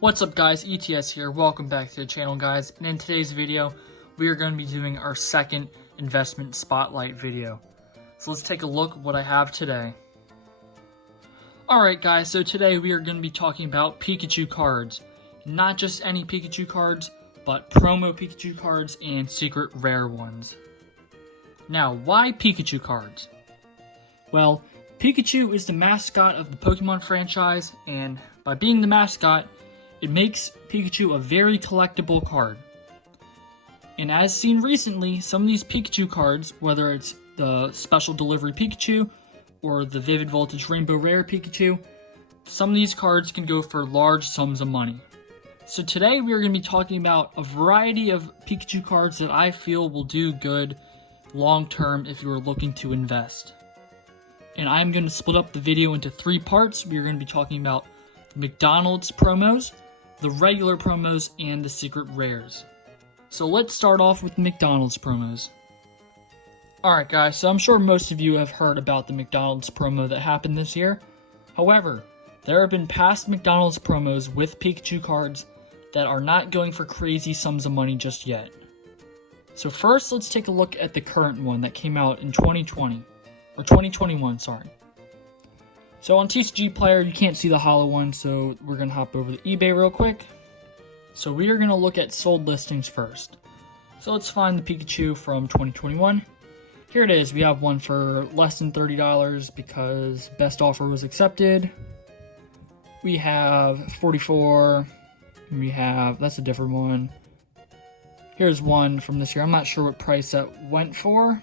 What's up guys, ETS here, welcome back to the channel guys, and in today's video, we are going to be doing our second investment spotlight video. So let's take a look at what I have today. Alright guys, so today we are going to be talking about Pikachu cards. Not just any Pikachu cards, but promo Pikachu cards and secret rare ones. Now, why Pikachu cards? Well, Pikachu is the mascot of the Pokemon franchise, and by being the mascot, it makes Pikachu a very collectible card. And as seen recently, some of these Pikachu cards, whether it's the Special Delivery Pikachu or the Vivid Voltage Rainbow Rare Pikachu, some of these cards can go for large sums of money. So today we are going to be talking about a variety of Pikachu cards that I feel will do good long term if you are looking to invest. And I'm going to split up the video into 3 parts. We are going to be talking about the McDonald's promos, the regular promos, and the secret rares. So let's start off with the McDonald's promos. Alright guys, so I'm sure most of you have heard about the McDonald's promo that happened this year. However, there have been past McDonald's promos with Pikachu cards that are not going for crazy sums of money just yet. So first, let's take a look at the current one that came out in 2020, or 2021, sorry. So on TCG Player, you can't see the hollow one, so we're going to hop over to eBay real quick. So we are going to look at sold listings first. So let's find the Pikachu from 2021. Here it is. We have one for less than $30 because best offer was accepted. We have 44. We have, that's a different one. Here's one from this year. I'm not sure what price that went for.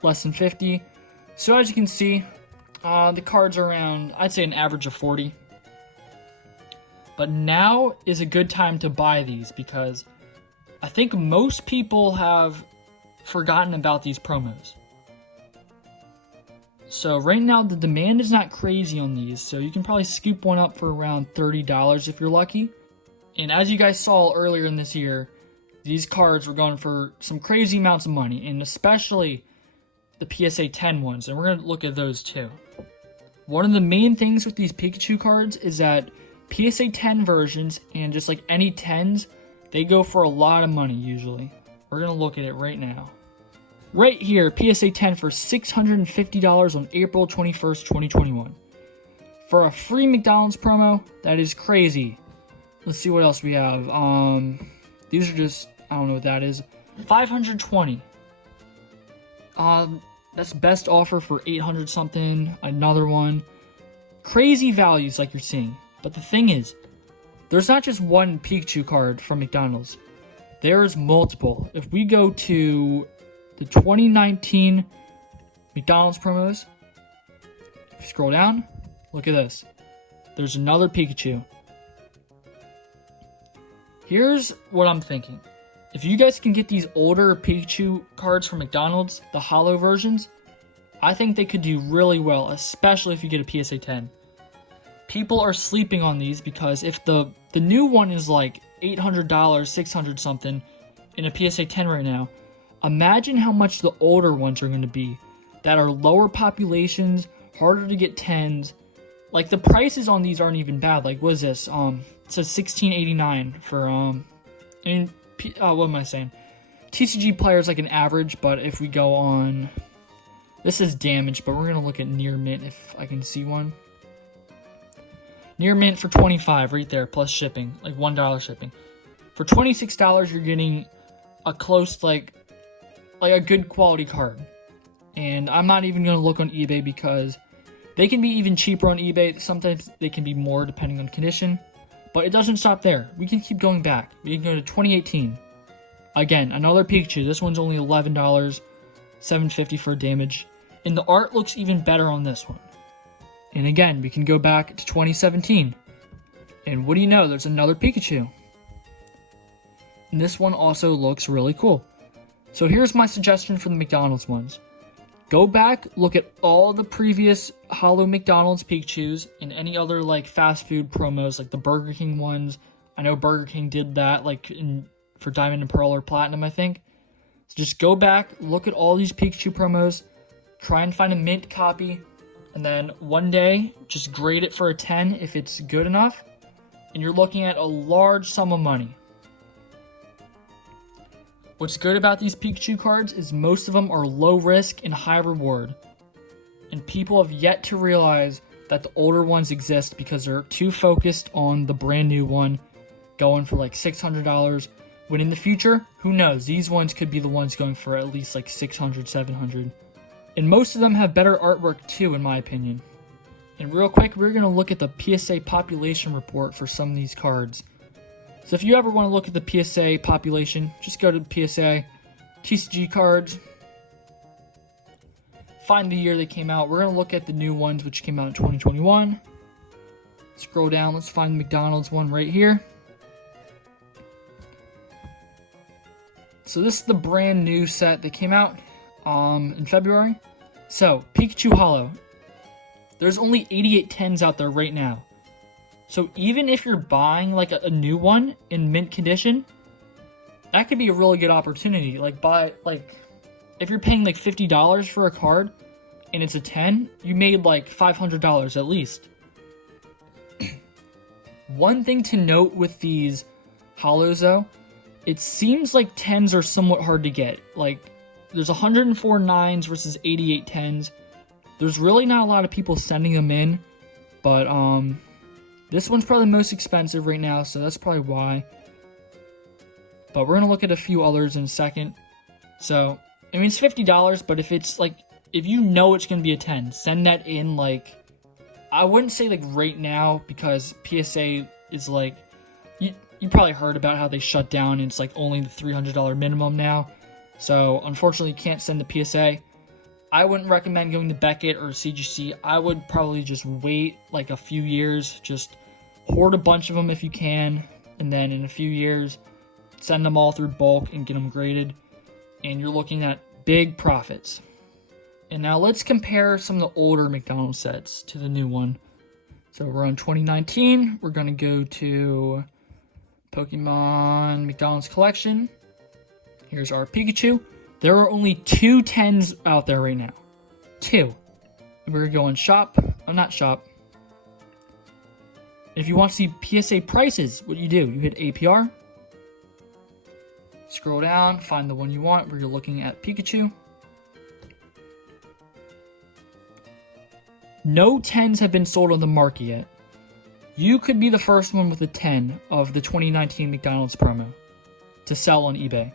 Less than 50. So as you can see, the cards are around, I'd say an average of 40. But now is a good time to buy these because I think most people have forgotten about these promos. So right now the demand is not crazy on these, so you can probably scoop one up for around $30 if you're lucky. And as you guys saw earlier in this year, these cards were going for some crazy amounts of money, and especially the PSA 10 ones, and we're going to look at those too. One of the main things with these Pikachu cards is that PSA 10 versions, and just like any 10s, they go for a lot of money usually. We're going to look at it right now. Right here, PSA 10 for $650 on April 21st, 2021. For a free McDonald's promo, that is crazy. Let's see what else we have. These are just, I don't know what that is. $520. That's best offer for 800 something. Another one. Crazy values like you're seeing. But the thing is, there's not just one Pikachu card from McDonald's. There's multiple. If we go to the 2019 McDonald's promos, if you scroll down, look at this. There's another Pikachu. Here's what I'm thinking. If you guys can get these older Pikachu cards from McDonald's, the hollow versions, I think they could do really well, especially if you get a PSA 10. People are sleeping on these because if the new one is like $800, 600 something in a PSA 10 right now, imagine how much the older ones are going to be that are lower populations, harder to get 10s. Like the prices on these aren't even bad. Like what is this? It says $16.89 for what am I saying? TCG Player is like an average, but if we go on, this is damaged, but we're gonna look at near mint if I can see one. Near mint for $25 right there, plus shipping, like $1 shipping. For $26, you're getting a close, like a good quality card. And I'm not even gonna look on eBay because they can be even cheaper on eBay. Sometimes they can be more depending on condition. But it doesn't stop there. We can keep going back. We can go to 2018. Again, another Pikachu. This one's only $11, $7.50 for damage. And the art looks even better on this one. And again, we can go back to 2017. And what do you know? There's another Pikachu. And this one also looks really cool. So here's my suggestion for the McDonald's ones. Go back, look at all the previous hollow McDonald's Pikachus and any other like fast food promos, like the Burger King ones. I know Burger King did that like for Diamond and Pearl or Platinum, I think. So just go back, look at all these Pikachu promos, try and find a mint copy, and then one day just grade it for a 10 if it's good enough, and you're looking at a large sum of money. What's good about these Pikachu cards is most of them are low risk and high reward. And people have yet to realize that the older ones exist because they're too focused on the brand new one going for like $600. When in the future, who knows, these ones could be the ones going for at least like $600, $700. And most of them have better artwork too, in my opinion. And real quick, we're going to look at the PSA population report for some of these cards. So if you ever want to look at the PSA population, just go to PSA, TCG cards, find the year they came out. We're going to look at the new ones, which came out in 2021. Scroll down, let's find the McDonald's one right here. So this is the brand new set that came out in February. So, Pikachu Holo. There's only 88 10s out there right now. So even if you're buying like a new one in mint condition, that could be a really good opportunity. If you're paying like $50 for a card and it's a 10, you made like $500 at least. One thing to note with these holos though, it seems like 10s are somewhat hard to get. Like there's 104 9s versus 88 10s. There's really not a lot of people sending them in, but this one's probably the most expensive right now, so that's probably why. But we're going to look at a few others in a second. So, I mean, it's $50, but if it's like, if you know it's going to be a 10, send that in like, I wouldn't say like right now, because PSA is like, you probably heard about how they shut down and it's like only the $300 minimum now. So, unfortunately, you can't send the PSA. I wouldn't recommend going to Beckett or CGC. I would probably just wait like a few years, just hoard a bunch of them if you can, and then in a few years, send them all through bulk and get them graded, and you're looking at big profits. And now let's compare some of the older McDonald's sets to the new one. So we're on 2019. We're going to go to Pokémon McDonald's Collection. Here's our Pikachu. There are only 2 10s out there right now. 2. We're going shop. Not shop. If you want to see PSA prices, what do? You hit APR. Scroll down, find the one you want where you're looking at Pikachu. No 10s have been sold on the market yet. You could be the first one with a 10 of the 2019 McDonald's promo to sell on eBay.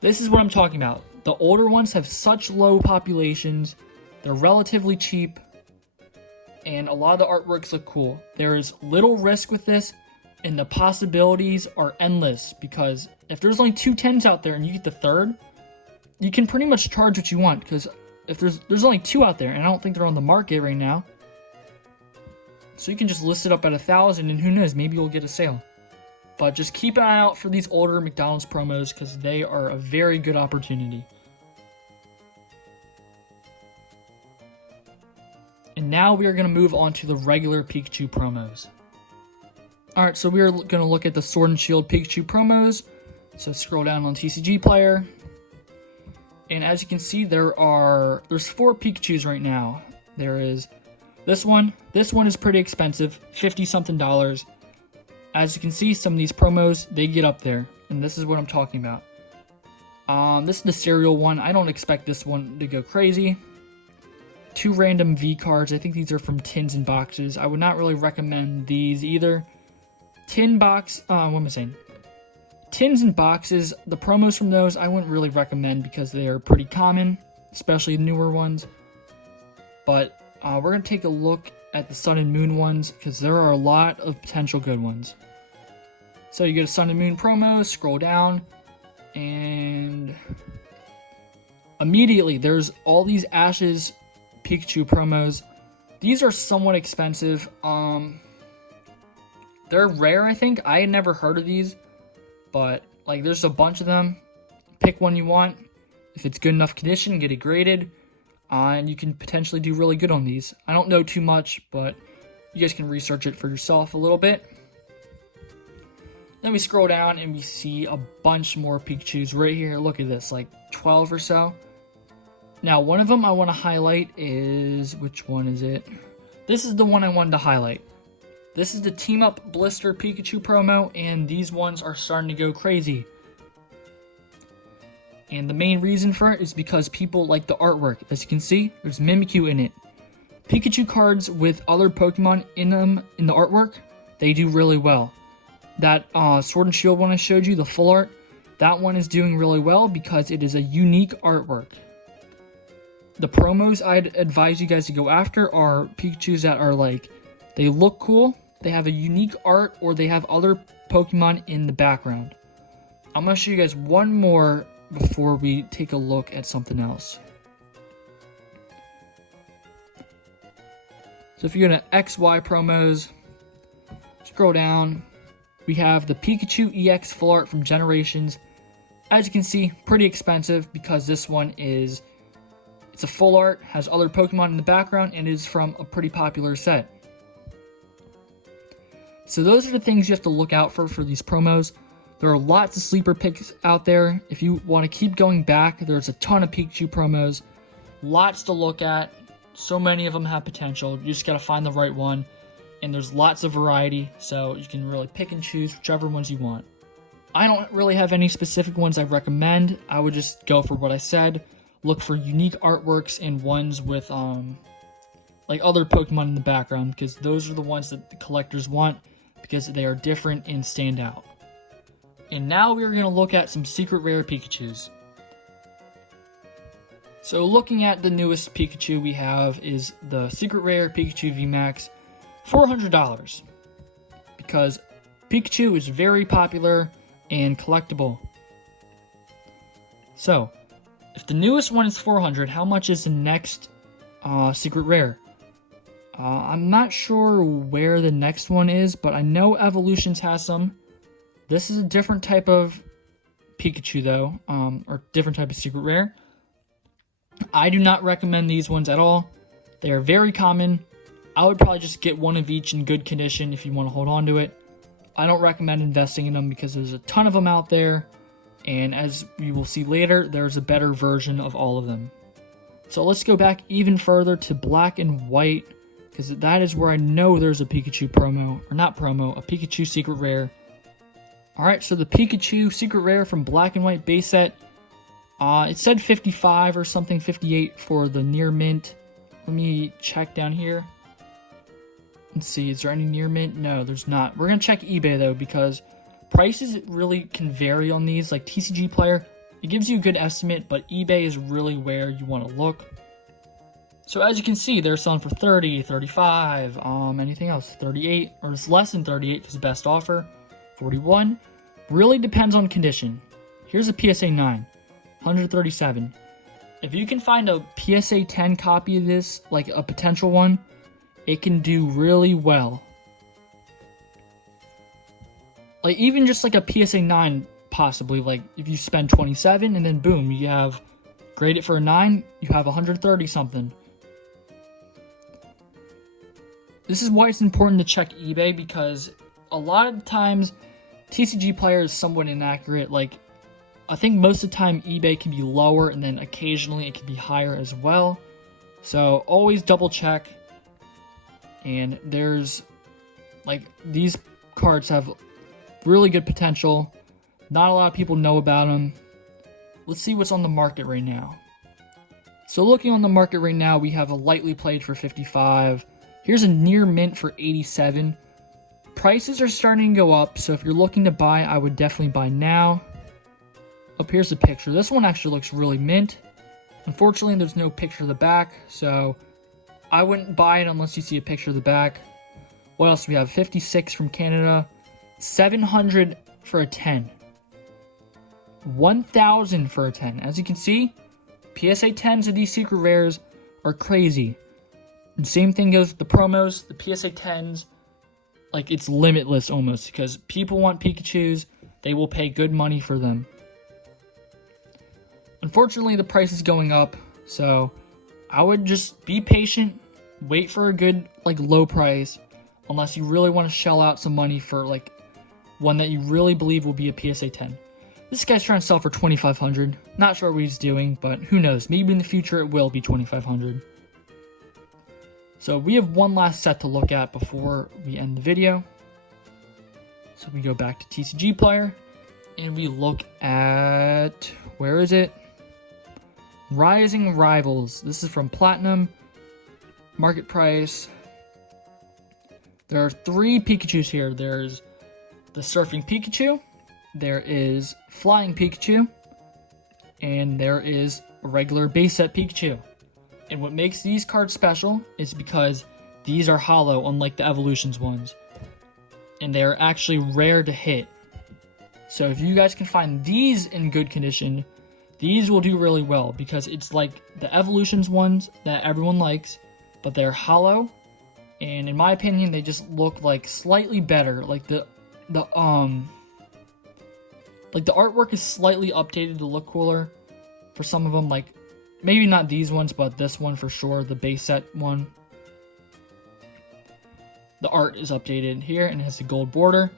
This is what I'm talking about. The older ones have such low populations, they're relatively cheap, and a lot of the artworks look cool. There is little risk with this, and the possibilities are endless, because if there's only 2 10s out there and you get the third, you can pretty much charge what you want, because if there's only 2 out there, and I don't think they're on the market right now, so you can just list it up at 1,000, and who knows, maybe you'll get a sale. But just keep an eye out for these older McDonald's promos because they are a very good opportunity. And now we are going to move on to the regular Pikachu promos. Alright, so we are going to look at the Sword and Shield Pikachu promos. So scroll down on TCG Player. And as you can see, there's 4 Pikachus right now. There is this one. This one is pretty expensive, $50-something. As you can see, some of these promos, they get up there. And this is what I'm talking about. This is the cereal one. I don't expect this one to go crazy. 2 random V cards. I think these are from tins and boxes. I would not really recommend these either. Tins and boxes, the promos from those, I wouldn't really recommend because they are pretty common, especially the newer ones. But we're going to take a look at the Sun and Moon ones because there are a lot of potential good ones. So you go to Sun and Moon promos, scroll down, and immediately there's all these Ashes Pikachu promos. These are somewhat expensive. They're rare, I think. I had never heard of these, but like there's a bunch of them. Pick one you want. If it's good enough condition, get it graded. And you can potentially do really good on these. I don't know too much, but you guys can research it for yourself a little bit. Then we scroll down and we see a bunch more Pikachus right here. Look at this, like 12 or so. Now, one of them I want to highlight is, which one is it? This is the one I wanted to highlight. This is the Team Up Blister Pikachu promo, and these ones are starting to go crazy. And the main reason for it is because people like the artwork. As you can see, there's Mimikyu in it. Pikachu cards with other Pokemon in them, in the artwork, they do really well. That Sword and Shield one I showed you, the full art, that one is doing really well because it is a unique artwork. The promos I'd advise you guys to go after are Pikachus that are like, they look cool, they have a unique art, or they have other Pokemon in the background. I'm going to show you guys one more before we take a look at something else. So if you go to XY promos, scroll down, we have the Pikachu EX full art from Generations. As you can see, pretty expensive because this one is, it's a full art, has other Pokemon in the background, and is from a pretty popular set. So those are the things you have to look out for these promos. There are lots of sleeper picks out there. If you want to keep going back, there's a ton of Pikachu promos. Lots to look at. So many of them have potential. You just got to find the right one. And there's lots of variety, so you can really pick and choose whichever ones you want. I don't really have any specific ones I recommend. I would just go for what I said. Look for unique artworks and ones with like other Pokemon in the background, because those are the ones that the collectors want, because they are different and stand out. And now we're going to look at some secret rare Pikachus. So looking at the newest Pikachu we have is the secret rare Pikachu VMAX, $400. Because Pikachu is very popular and collectible. So, if the newest one is $400, how much is the next secret rare? I'm not sure where the next one is, but I know Evolutions has some. This is a different type of Pikachu though, or different type of secret rare. I do not recommend these ones at all. They are very common. I would probably just get one of each in good condition if you want to hold on to it. I don't recommend investing in them because there's a ton of them out there, and as we will see later, there's a better version of all of them. So let's go back even further to black and white, because that is where I know there's a Pikachu promo, or not promo, a Pikachu secret rare. Alright, so the Pikachu secret rare from black and white base set, it said 55 or something, 58 for the near mint. Let me check down here. Let's see, is there any near mint? No, there's not. We're going to check eBay though, because prices really can vary on these. Like TCG Player, it gives you a good estimate, but eBay is really where you want to look. So as you can see, they're selling for 30, 35, anything else, 38, or it's less than 38 because the best offer, 41. Really depends on condition. Here's a PSA 9, 137. If you can find a PSA 10 copy of this, like a potential one, it can do really well. Like even just like a PSA 9 possibly, like if you spend 27 and then boom, you have, grade it for a 9, you have 130 something. This is why it's important to check eBay, because a lot of times TCG Player is somewhat inaccurate. Like I think most of the time eBay can be lower and then occasionally it can be higher as well. So always double check. And there's like these cards have really good potential. Not a lot of people know about them. Let's see what's on the market right now. So looking on the market right now, we have a lightly played for 55. Here's a near mint for 87. Prices are starting to go up, so if you're looking to buy, I would definitely buy now. Up here's the picture. This one actually looks really mint. Unfortunately, there's no picture of the back, so I wouldn't buy it unless you see a picture of the back. What else do we have? 56 from Canada. 700 for a 10. 1,000 for a 10. As you can see, PSA 10s of these secret rares are crazy. And same thing goes with the promos. The PSA 10s, like it's limitless almost, because people want Pikachus. They will pay good money for them. Unfortunately, the price is going up, so I would just be patient, wait for a good, like, low price, unless you really want to shell out some money for, like, one that you really believe will be a PSA 10. This guy's trying to sell for $2,500. Not sure what he's doing, but who knows? Maybe in the future it will be $2,500. So we have one last set to look at before we end the video. So we go back to TCG Player, and we look at, where is it? Rising Rivals. This is from Platinum. Market price. There are 3 Pikachus here. There's the Surfing Pikachu, there is Flying Pikachu, and there is a regular base set Pikachu. And what makes these cards special is because these are hollow, unlike the Evolutions ones. And they're actually rare to hit. So if you guys can find these in good condition, these will do really well, because it's like the Evolutions ones that everyone likes, but they're hollow, and in my opinion they just look like slightly better. Like the artwork is slightly updated to look cooler for some of them, like maybe not these ones, but this one for sure, the base set one. The art is updated here and it has a gold border.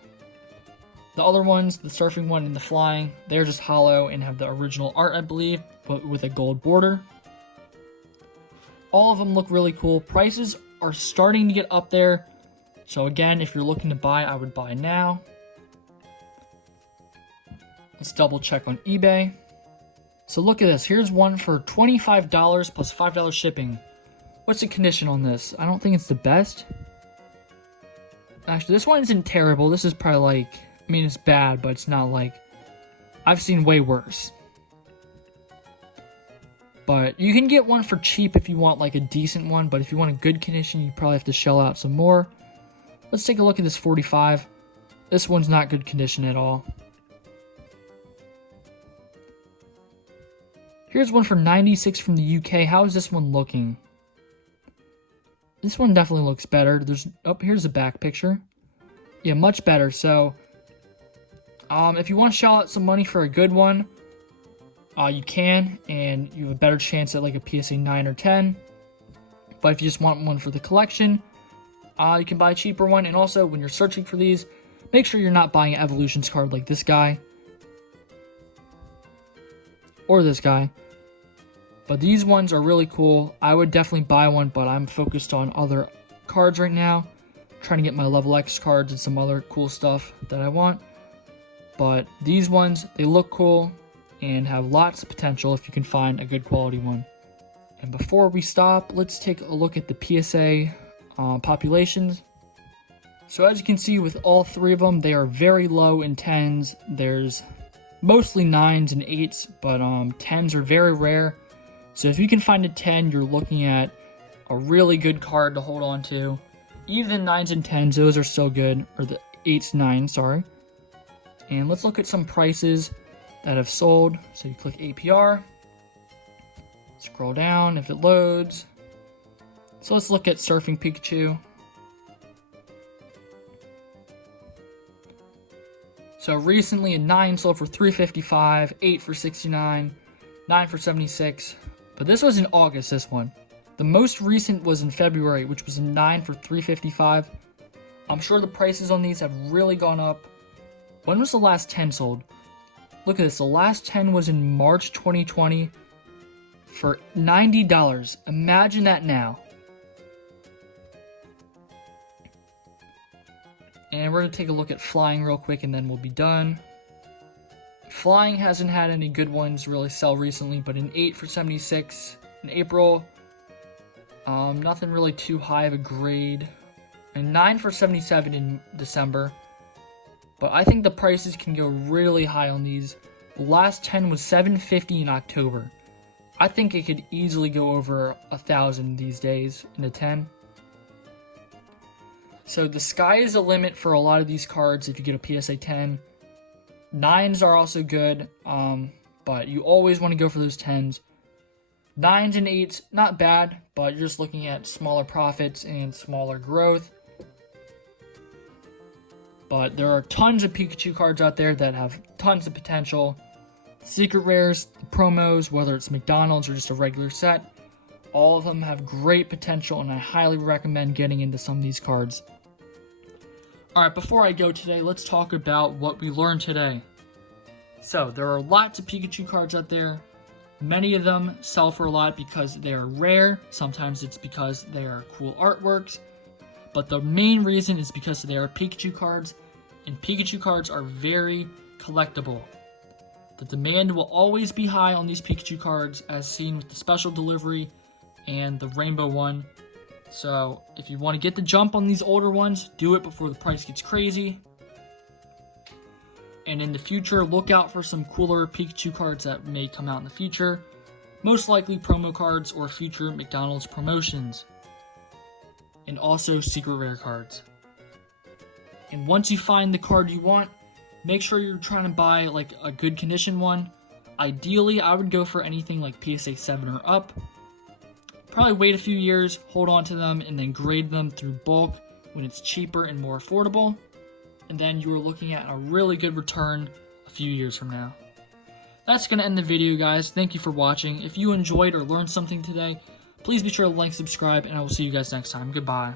The other ones, the Surfing one and the Flying, they're just hollow and have the original art, I believe, but with a gold border. All of them look really cool. Prices are starting to get up there. So again, if you're looking to buy, I would buy now. Let's double check on eBay. So look at this. Here's one for $25 plus $5 shipping. What's the condition on this? I don't think it's the best. Actually, this one isn't terrible. This is probably like, I mean, it's bad, but it's not like, I've seen way worse. But you can get one for cheap if you want like a decent one, but if you want a good condition, you probably have to shell out some more. Let's take a look at this 45. This one's not good condition at all. Here's one for 96 from the UK. How is this one looking? This one definitely looks better. Here's the back picture. Yeah, much better. So, if you want to shell out some money for a good one, you can, and you have a better chance at like a PSA 9 or 10. But if you just want one for the collection, you can buy a cheaper one. And also, when you're searching for these, make sure you're not buying an Evolutions card like this guy. Or this guy. But these ones are really cool. I would definitely buy one, but I'm focused on other cards right now. Trying to get my level X cards and some other cool stuff that I want. But these ones, they look cool and have lots of potential if you can find a good quality one. And before we stop, let's take a look at the PSA populations. So as you can see with all 3 of them, they are very low in 10s. There's mostly 9s and 8s, but 10s are very rare. So if you can find a 10, you're looking at a really good card to hold on to. Even the 9s and 10s, those are still good. Or the 8s, 9s, sorry. And let's look at some prices that have sold. So you click APR. Scroll down if it loads. So let's look at Surfing Pikachu. So recently a 9 sold for $355, 8 for $69, 9 for $76. But this was in August, this one. The most recent was in February, which was a 9 for $355. I'm sure the prices on these have really gone up. When was the last 10 sold? Look at this. The last 10 was in March 2020 for $90. Imagine that now. And we're going to take a look at Flying real quick and then we'll be done. Flying hasn't had any good ones really sell recently, but an 8 for $76 in April. Nothing really too high of a grade. And 9 for $77 in December. But I think the prices can go really high on these. The last 10 was $750 in October. I think it could easily go over $1,000 these days in a 10. So the sky is the limit for a lot of these cards if you get a PSA 10. 9s are also good, but you always want to go for those 10s. 9s and 8s, not bad, but you're just looking at smaller profits and smaller growth. But there are tons of Pikachu cards out there that have tons of potential. Secret rares, the promos, whether it's McDonald's or just a regular set, all of them have great potential, and I highly recommend getting into some of these cards. Alright, before I go today, let's talk about what we learned today. So, there are lots of Pikachu cards out there. Many of them sell for a lot because they are rare. Sometimes it's because they are cool artworks. But the main reason is because they are Pikachu cards, and Pikachu cards are very collectible. The demand will always be high on these Pikachu cards, as seen with the special delivery and the rainbow one. So if you want to get the jump on these older ones, do it before the price gets crazy. And in the future, look out for some cooler Pikachu cards that may come out in the future. Most likely promo cards or future McDonald's promotions. And also secret rare cards. And once you find the card you want, make sure you're trying to buy like a good condition one. Ideally, I would go for anything like PSA 7 or up. Probably wait a few years, hold on to them, and then grade them through bulk when it's cheaper and more affordable. And then you are looking at a really good return a few years from now. That's going to end the video, guys. Thank you for watching. If you enjoyed or learned something today, please be sure to like, subscribe, and I will see you guys next time. Goodbye.